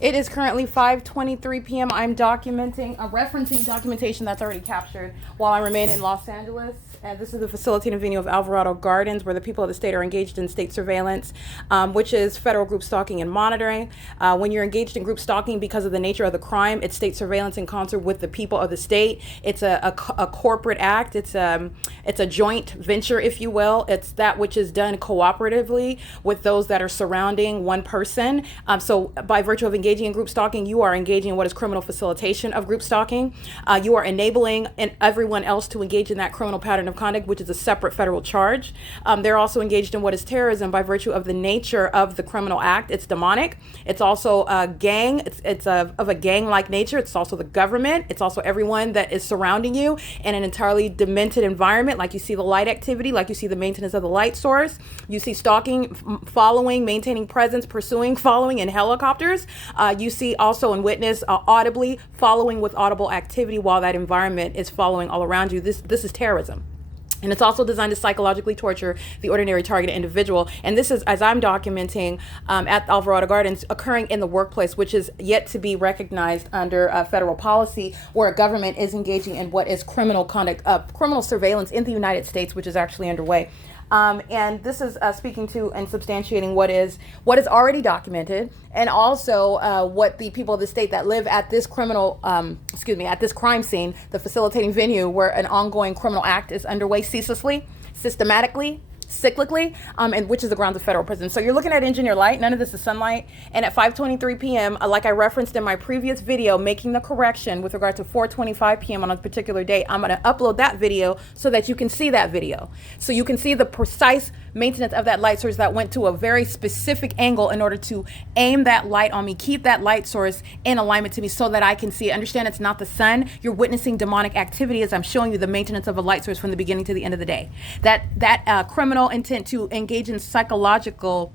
It is currently 5:23 p.m. I'm referencing documentation that's already captured while I remain in Los Angeles. And this is the facilitating venue of Alvarado Gardens, where the people of the state are engaged in state surveillance, which is federal group stalking and monitoring. When you're engaged in group stalking because of the nature of the crime, it's state surveillance in concert with the people of the state. It's a corporate act. It's a joint venture, if you will. It's that which is done cooperatively with those that are surrounding one person. So by virtue of engaging in group stalking, you are engaging in what is criminal facilitation of group stalking. You are enabling everyone else to engage in that criminal pattern of conduct, which is a separate federal charge. They're also engaged in what is terrorism by virtue of the nature of the criminal act. It's demonic. It's also a gang. It's of a gang-like nature. It's also the government. It's also everyone that is surrounding you in an entirely demented environment. Like you see the light activity, like you see the maintenance of the light source. You see stalking, following, maintaining presence, pursuing, following in helicopters. You see also and witness audibly following with audible activity while that environment is following all around you. This is terrorism. And it's also designed to psychologically torture the ordinary targeted individual. And this is, as I'm documenting at Alvarado Gardens, occurring in the workplace, which is yet to be recognized under federal policy, where a government is engaging in what is criminal conduct, criminal surveillance in the United States, which is actually underway. And this is speaking to and substantiating what is already documented, and also what the people of the state that live at this at this crime scene, the facilitating venue where an ongoing criminal act is underway ceaselessly, systematically, cyclically, and which is the grounds of federal prison. So you're looking at engineer light. None of this is sunlight. And at 5:23 p.m., like I referenced in my previous video, making the correction with regard to 4:25 p.m. on a particular date, I'm going to upload that video so that you can see that video. So you can see the precise maintenance of that light source that went to a very specific angle in order to aim that light on me, keep that light source in alignment to me so that I can see it. Understand it's not the sun. You're witnessing demonic activity as I'm showing you the maintenance of a light source from the beginning to the end of the day. That criminal intent to engage in psychological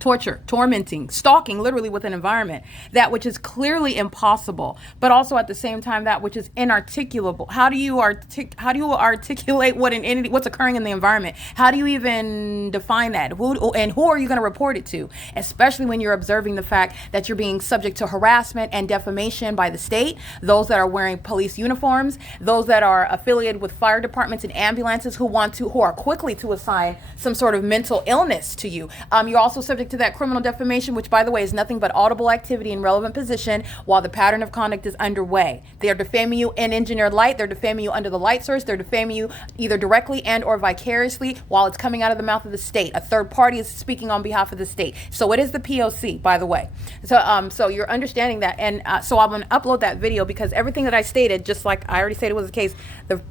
torture, tormenting, stalking, literally with an environment, that which is clearly impossible, but also at the same time that which is inarticulable. How do you articulate what an entity, what's occurring in the environment? How do you even define that? Who are you going to report it to? Especially when you're observing the fact that you're being subject to harassment and defamation by the state, those that are wearing police uniforms, those that are affiliated with fire departments and ambulances who are quickly to assign some sort of mental illness to you. You're also subject to that criminal defamation, which, by the way, is nothing but audible activity in relevant position while the pattern of conduct is underway. They are defaming you in engineered light. They're defaming you under the light source. They're defaming you either directly and or vicariously while it's coming out of the mouth of the state. A third party is speaking on behalf of the state. So it is the P.O.C., by the way. So you're understanding that. And so I'm going to upload that video because everything that I stated, just like I already stated was the case,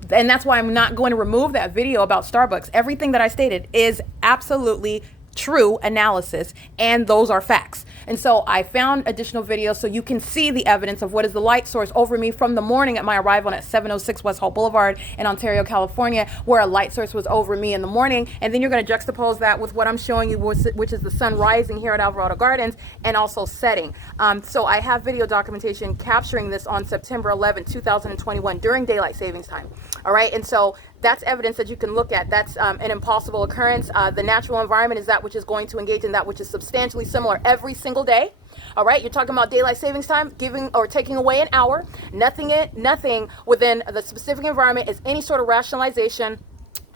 and that's why I'm not going to remove that video about Starbucks. Everything that I stated is absolutely true analysis, and those are facts. And so I found additional videos so you can see the evidence of what is the light source over me from the morning at my arrival at 706 West Hope Boulevard in Ontario, California, where a light source was over me in the morning. And then you're going to juxtapose that with what I'm showing you, which is the sun rising here at Alvarado Gardens and also setting. So I have video documentation capturing this on September 11, 2021 during daylight savings time. All right. And so that's evidence that you can look at. That's an impossible occurrence. The natural environment is that which is going to engage in that which is substantially similar every single day. All right, you're talking about daylight savings time, giving or taking away an hour. Nothing within the specific environment is any sort of rationalization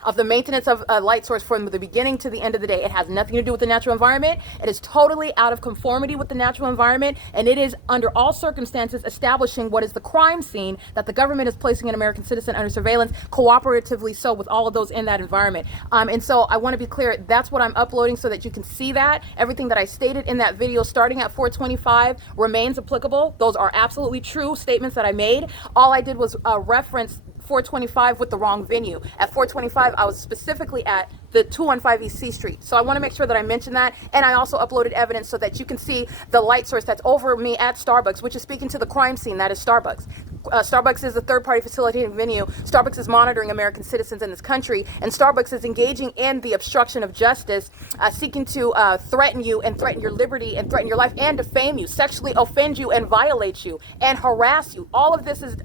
of the maintenance of a light source from the beginning to the end of the day. It has nothing to do with the natural environment. It is totally out of conformity with the natural environment, and it is under all circumstances establishing what is the crime scene that the government is placing an American citizen under surveillance, cooperatively so with all of those in that environment. And so I want to be clear, that's what I'm uploading so that you can see that. Everything that I stated in that video starting at 4:25 remains applicable. Those are absolutely true statements that I made. All I did was reference 4:25 with the wrong venue. At 4:25, I was specifically at the 215 East C Street. So I want to make sure that I mention that. And I also uploaded evidence so that you can see the light source that's over me at Starbucks, which is speaking to the crime scene, that is Starbucks. Starbucks is a third-party facilitating venue. Starbucks is monitoring American citizens in this country, and Starbucks is engaging in the obstruction of justice, seeking to threaten you and threaten your liberty and threaten your life and defame you, sexually offend you and violate you and harass you. All of this is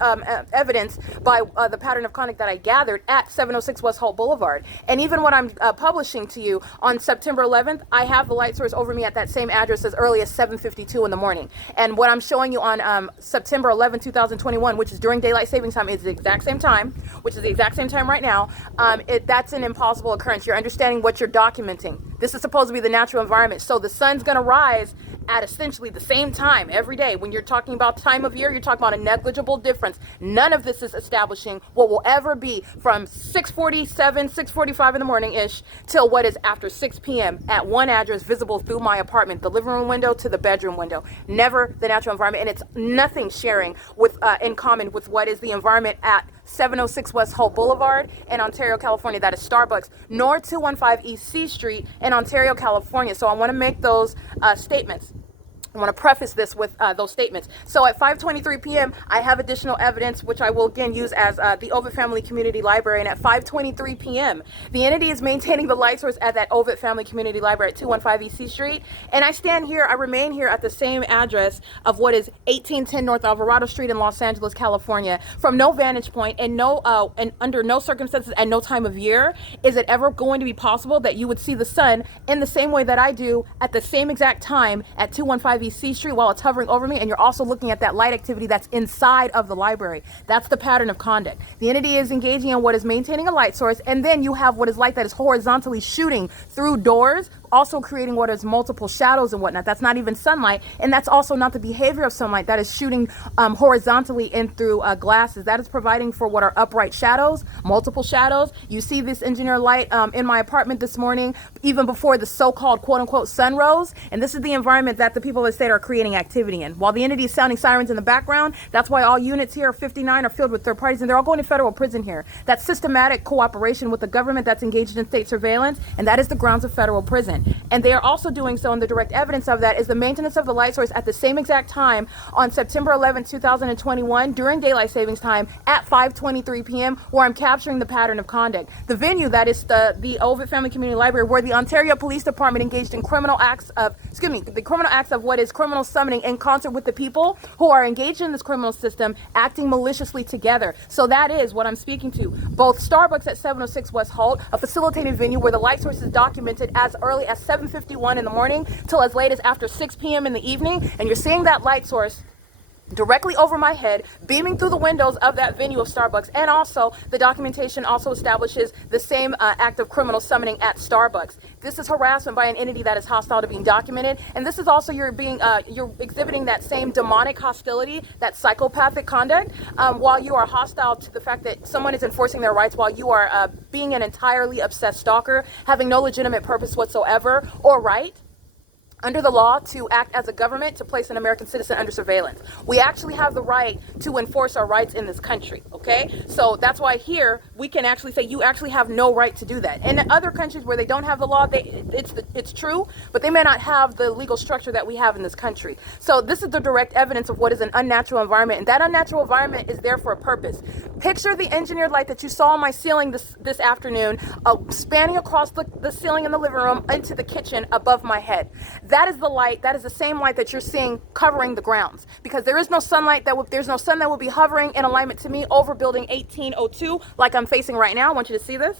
evidenced by the pattern of conduct that I gathered at 706 West Holt Boulevard. And even what I'm publishing to you on September 11th, I have the light source over me at that same address as early as 7:52 in the morning. And what I'm showing you on September 11, 2021, which is during daylight savings time, is the exact same time, which is the exact same time right now. That's an impossible occurrence. You're understanding what you're documenting. This is supposed to be the natural environment. So the sun's going to rise at essentially the same time every day. When you're talking about time of year, you're talking about a negligible difference. None of this is establishing what will ever be from 6:47, 6:45 in the morning-ish till what is after 6 p.m. at one address visible through my apartment, the living room window to the bedroom window. Never the natural environment, and it's nothing sharing with in common with what is the environment at 706 West Holt Boulevard in Ontario, California. That is Starbucks, nor 215 East C Street in Ontario, California. So I want to make those statements. I want to preface this with those statements. So at 5:23 p.m., I have additional evidence, which I will again use as the Ovid Family Community Library. And at 5:23 p.m., the entity is maintaining the light source at that Ovid Family Community Library at 215 EC Street. And I remain here at the same address of what is 1810 North Alvarado Street in Los Angeles, California, from no vantage point and and under no circumstances and no time of year is it ever going to be possible that you would see the sun in the same way that I do at the same exact time at 215 C Street while it's hovering over me, and you're also looking at that light activity that's inside of the library. That's the pattern of conduct. The entity is engaging in what is maintaining a light source, and then you have what is light that is horizontally shooting through doors, also creating what is multiple shadows and whatnot. That's not even sunlight, and that's also not the behavior of sunlight. That is shooting horizontally in through glasses. That is providing for what are upright shadows, multiple shadows. You see this engineer light in my apartment this morning, even before the so-called quote-unquote sun rose, and this is the environment that the people of the state are creating activity in. While the entity is sounding sirens in the background, that's why all units here, 59, are filled with third parties, and they're all going to federal prison here. That's systematic cooperation with the government that's engaged in state surveillance, and that is the grounds of federal prison. And they are also doing so, and the direct evidence of that is the maintenance of the light source at the same exact time on September 11, 2021, during daylight savings time at 5:23 p.m., where I'm capturing the pattern of conduct. The venue, that is the Ovid Family Community Library, where the Ontario Police Department engaged in criminal acts of what is criminal summoning in concert with the people who are engaged in this criminal system, acting maliciously together. So that is what I'm speaking to. Both Starbucks at 706 West Holt, a facilitated venue where the light source is documented as early as 7:51 in the morning till as late as after 6 p.m. in the evening, and you're seeing that light source directly over my head, beaming through the windows of that venue of Starbucks. And also, the documentation also establishes the same act of criminal summoning at Starbucks. This is harassment by an entity that is hostile to being documented, and this is also you're exhibiting that same demonic hostility, that psychopathic conduct, while you are hostile to the fact that someone is enforcing their rights, while you are being an entirely obsessed stalker, having no legitimate purpose whatsoever or right under the law to act as a government to place an American citizen under surveillance. We actually have the right to enforce our rights in this country, okay? So that's why here we can actually say you actually have no right to do that. In other countries where they don't have the law, it's true, but they may not have the legal structure that we have in this country. So this is the direct evidence of what is an unnatural environment, and that unnatural environment is there for a purpose. Picture the engineered light that you saw on my ceiling this afternoon, spanning across the ceiling in the living room into the kitchen above my head. That is the light, that is the same light that you're seeing covering the grounds, because there is no sunlight there's no sun that will be hovering in alignment to me over building 1802 like I'm facing right now. I want you to see this.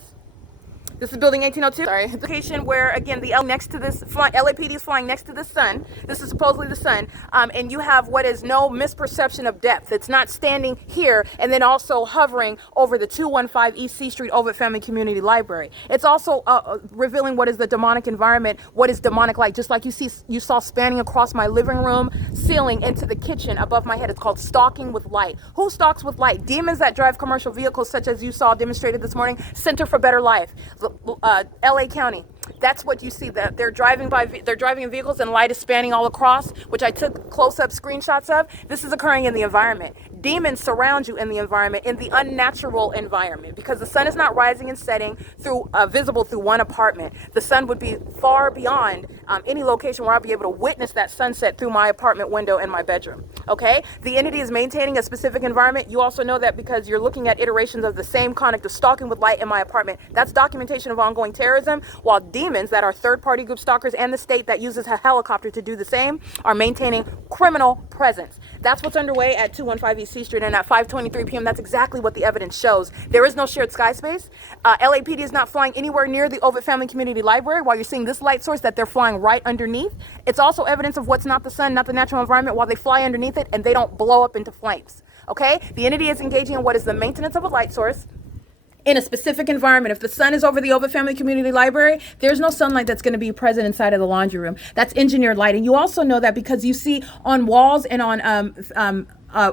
This is building 1802. Sorry. The location where, again, the LAPD is flying next to the sun. This is supposedly the sun. And you have what is no misperception of depth. It's not standing here and then also hovering over the 215 East C Street Ovid Family Community Library. It's also revealing what is the demonic environment, what is demonic light, just like you saw spanning across my living room ceiling into the kitchen above my head. It's called stalking with light. Who stalks with light? Demons that drive commercial vehicles, such as you saw demonstrated this morning. Center for Better Life. LA County. That's what you see. That they're driving in vehicles and light is spanning all across, which I took close-up screenshots of. This is occurring in the environment. Demons surround you in the environment, in the unnatural environment, because the sun is not rising and setting through visible through one apartment. The sun would be far beyond any location where I'll be able to witness that sunset through my apartment window in my bedroom. Okay, the entity is maintaining a specific environment. You also know that because you're looking at iterations of the same conduct of stalking with light in my apartment. That's documentation of ongoing terrorism, while demons that are third-party group stalkers and the state that uses a helicopter to do the same are maintaining criminal presence. That's what's underway at 215 East C Street, and at 5:23 p.m. that's exactly what the evidence shows. There is no shared sky space. LAPD is not flying anywhere near the Ovid Family Community Library, while you're seeing this light source that they're flying right underneath. It's also evidence of what's not the sun, not the natural environment, while they fly underneath it and they don't blow up into flames. Okay? The entity is engaging in what is the maintenance of a light source in a specific environment. If the sun is over the Ovid Family Community Library, there's no sunlight that's going to be present inside of the laundry room. That's engineered lighting. You also know that because you see on walls and on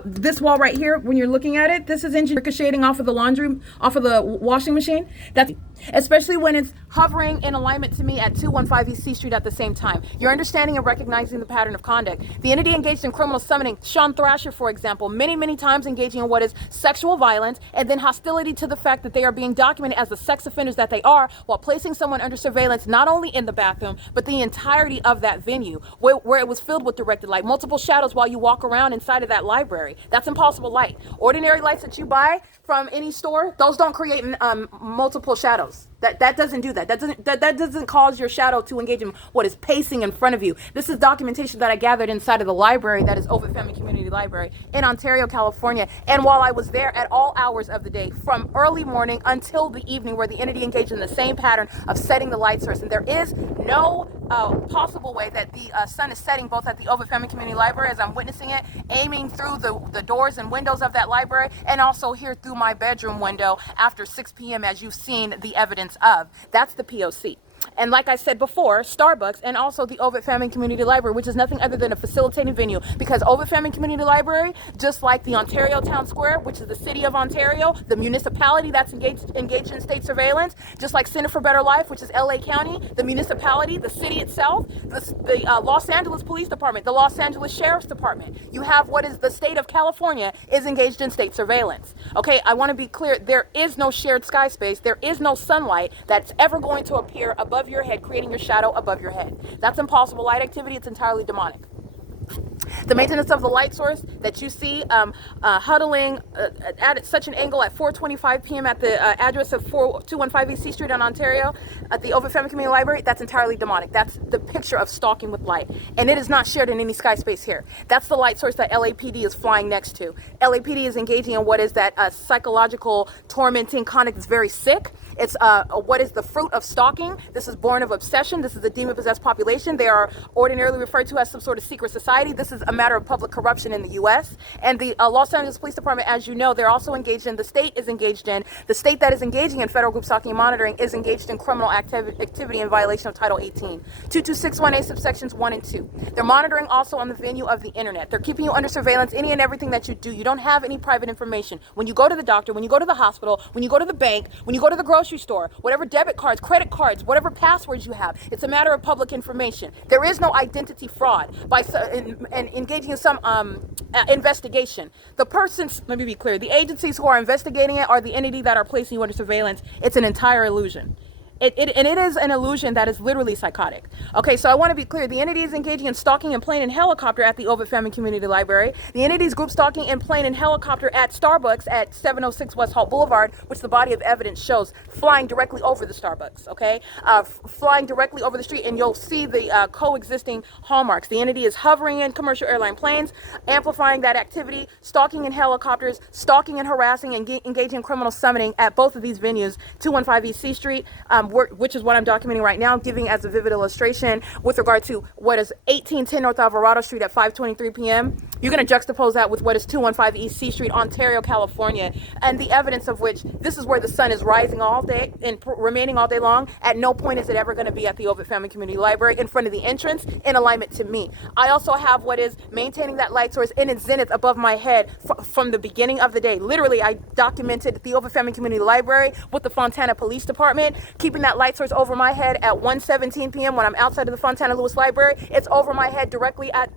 this wall right here, when you're looking at it, this is ricocheting off of the off of the washing machine. That's especially when it's hovering in alignment to me at 215 East C Street at the same time. You're understanding and recognizing the pattern of conduct. The entity engaged in criminal summoning, Sean Thrasher, for example, many times engaging in what is sexual violence and then hostility to the fact that they are being documented as the sex offenders that they are, while placing someone under surveillance not only in the bathroom, but the entirety of that venue where it was filled with directed light, multiple shadows while you walk around inside of that library. That's impossible light. Ordinary lights that you buy from any store, those don't create multiple shadows. That doesn't do that. That doesn't cause your shadow to engage in what is pacing in front of you. This is documentation that I gathered inside of the library that is Ovid Family Community Library in Ontario, California. And while I was there at all hours of the day, from early morning until the evening, where the entity engaged in the same pattern of setting the light source. And there is no possible way that the sun is setting both at the Ovid Family Community Library as I'm witnessing it, aiming through the doors and windows of that library, and also here through my bedroom window after 6 p.m. as you've seen the evidence of. That's the P.O.C. And like I said before, Starbucks and also the Ovid Family Community Library, which is nothing other than a facilitating venue, because Ovid Family Community Library, just like the Ontario Town Square, which is the city of Ontario, the municipality that's engaged in state surveillance, just like Center for Better Life, which is LA County, the municipality, the city itself, the Los Angeles Police Department, the Los Angeles Sheriff's Department. You have what is the state of California is engaged in state surveillance. Okay, I want to be clear, there is no shared sky space, there is no sunlight that's ever going to appear above your head, creating your shadow above your head. That's impossible light activity. It's entirely demonic. The maintenance of the light source that you see huddling at such an angle at 4:25 p.m. at the address of 215 East C Street in Ontario at the Ovid Family Community Library, that's entirely demonic. That's the picture of stalking with light. And it is not shared in any sky space here. That's the light source that LAPD is flying next to. LAPD is engaging in what is that psychological tormenting conduct that's very sick. It's what is the fruit of stalking. This is born of obsession. This is a demon-possessed population. They are ordinarily referred to as some sort of secret society. This is a matter of public corruption in the U.S. And the Los Angeles Police Department, as you know, they're also engaged in, the state that is engaging in federal group stalking and monitoring is engaged in criminal activity in violation of Title 18. 22618 subsections 1 and 2. They're monitoring also on the venue of the internet. They're keeping you under surveillance, any and everything that you do. You don't have any private information. When you go to the doctor, when you go to the hospital, when you go to the bank, when you go to the grocery store, whatever debit cards, credit cards, whatever passwords you have, it's a matter of public information. There is no identity fraud by engaging in some investigation. The persons, let me be clear, the agencies who are investigating it are the entity that are placing you under surveillance. It's an entire illusion. And it is an illusion that is literally psychotic. Okay, so I want to be clear. The entity is engaging in stalking in plane and helicopter at the Ovid Family Community Library. The entity is group stalking in plane and helicopter at Starbucks at 706 West Holt Boulevard, which the body of evidence shows flying directly over the Starbucks, okay? Flying directly over the street, and you'll see the coexisting hallmarks. The entity is hovering in commercial airline planes, amplifying that activity, stalking in helicopters, stalking and harassing, and engaging in criminal summoning at both of these venues, 215 East C Street, which is what I'm documenting right now, giving as a vivid illustration with regard to what is 1810 North Alvarado Street at 5:23 p.m. You're going to juxtapose that with what is 215 East C Street, Ontario, California, and the evidence of which this is where the sun is rising all day and remaining all day long. At no point is it ever going to be at the Ovid Family Community Library in front of the entrance in alignment to me. I also have what is maintaining that light source in its zenith above my head from the beginning of the day. Literally, I documented the Ovid Family Community Library with the Fontana Police Department, keeping that light source over my head at 1:17 p.m. when I'm outside of the Fontana Lewis Library. It's over my head directly at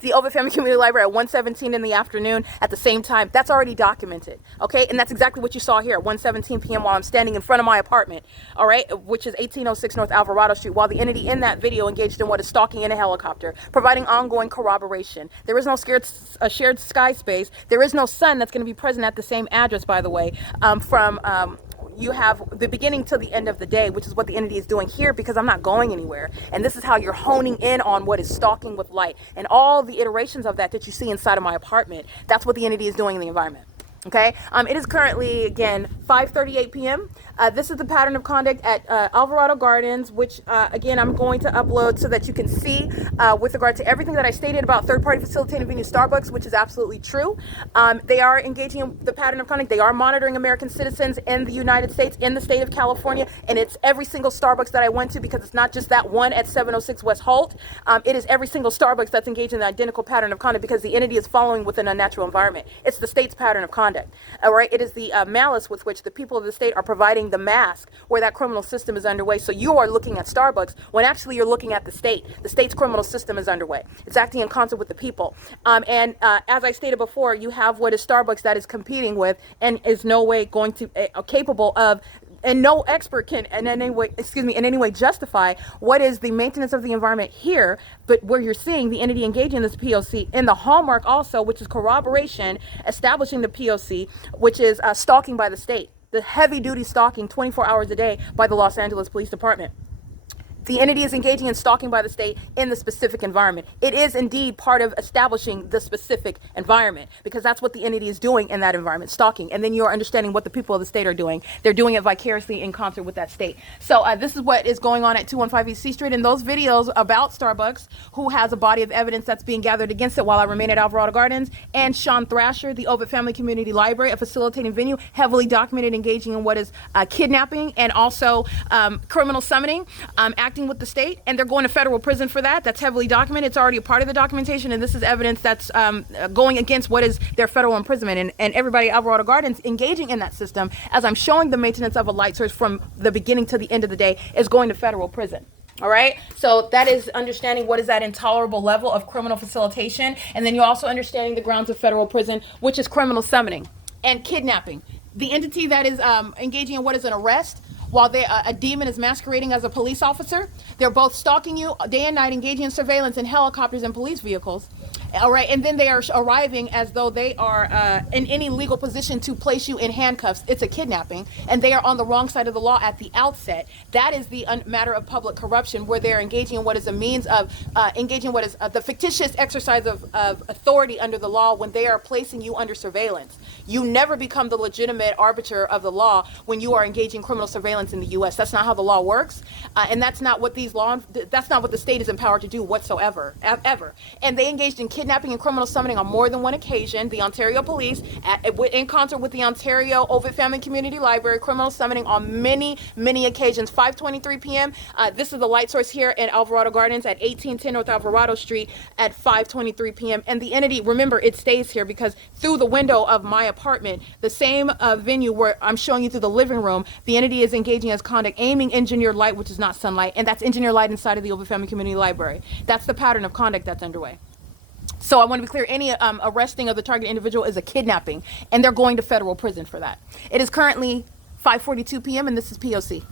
the Ovid Family Community Library at 1:17 in the afternoon at the same time. That's already documented, okay? And that's exactly what you saw here at 1:17 p.m. while I'm standing in front of my apartment, all right, which is 1806 North Alvarado Street, while the entity in that video engaged in what is stalking in a helicopter, providing ongoing corroboration. There is no shared sky space. There is no sun that's going to be present at the same address, by the way, you have the beginning to the end of the day, which is what the entity is doing here, because I'm not going anywhere. And this is how you're honing in on what is stalking with light and all the iterations of that you see inside of my apartment. That's what the entity is doing in the environment. Okay, it is currently, again, 5:38 p.m. This is the pattern of conduct at Alvarado Gardens, which, again, I'm going to upload so that you can see with regard to everything that I stated about third-party facilitating venue Starbucks, which is absolutely true. They are engaging in the pattern of conduct. They are monitoring American citizens in the United States, in the state of California, and it's every single Starbucks that I went to, because it's not just that one at 706 West Holt. It is every single Starbucks that's engaged in the identical pattern of conduct, because the entity is following within a unnatural environment. It's the state's pattern of conduct. All right, it is the malice with which the people of the state are providing the mask where that criminal system is underway. So you are looking at Starbucks when actually you're looking at the state. The state's criminal system is underway. It's acting in concert with the people. And as I stated before, you have what is Starbucks that is competing with and is no way going to capable of, and no expert can in any way justify what is the maintenance of the environment here, but where you're seeing the entity engaging in this P.O.C. in the hallmark also, which is corroboration, establishing the P.O.C., which is stalking by the state, the heavy duty stalking 24 hours a day by the Los Angeles Police Department. The entity is engaging in stalking by the state in the specific environment. It is indeed part of establishing the specific environment, because that's what the entity is doing in that environment, stalking. And then you're understanding what the people of the state are doing. They're doing it vicariously in concert with that state. So this is what is going on at 215 East C Street. And those videos about Starbucks, who has a body of evidence that's being gathered against it while I remain at Alvarado Gardens, and Sean Thrasher, the Ovid Family Community Library, a facilitating venue, heavily documented engaging in what is kidnapping and also criminal summoning, acting with the state, and they're going to federal prison for that. That's heavily documented. It's already a part of the documentation, and this is evidence that's going against what is their federal imprisonment. And everybody at Alvarado Gardens engaging in that system, as I'm showing the maintenance of a light source from the beginning to the end of the day, is going to federal prison. All right, so that is understanding what is that intolerable level of criminal facilitation, and then you're also understanding the grounds of federal prison, which is criminal summoning and kidnapping. The entity that is engaging in what is an arrest, while a demon is masquerading as a police officer. They're both stalking you day and night, engaging in surveillance in helicopters and police vehicles. All right, and then they are arriving as though they are in any legal position to place you in handcuffs. It's a kidnapping, and they are on the wrong side of the law at the outset. That is the matter of public corruption, where they're engaging in what is a means of engaging what is the fictitious exercise of authority under the law when they are placing you under surveillance. You never become the legitimate arbiter of the law when you are engaging in criminal surveillance in the U.S. That's not how the law works, and that's not what that's not what the state is empowered to do whatsoever, ever. And they engaged in kidnapping and criminal summoning on more than one occasion. The Ontario Police, in concert with the Ontario Ovid Family Community Library, criminal summoning on many, many occasions. 5:23 p.m. This is the light source here in Alvarado Gardens at 1810 North Alvarado Street at 5:23 p.m. And the entity, remember, it stays here because through the window of my apartment, the same venue where I'm showing you through the living room, the entity is engaging as conduct, aiming engineered light, which is not sunlight, and that's engineered light inside of the Ovid Family Community Library. That's the pattern of conduct that's underway. So I want to be clear, any arresting of the target individual is a kidnapping, and they're going to federal prison for that. It is currently 5:42 p.m., and this is P.O.C.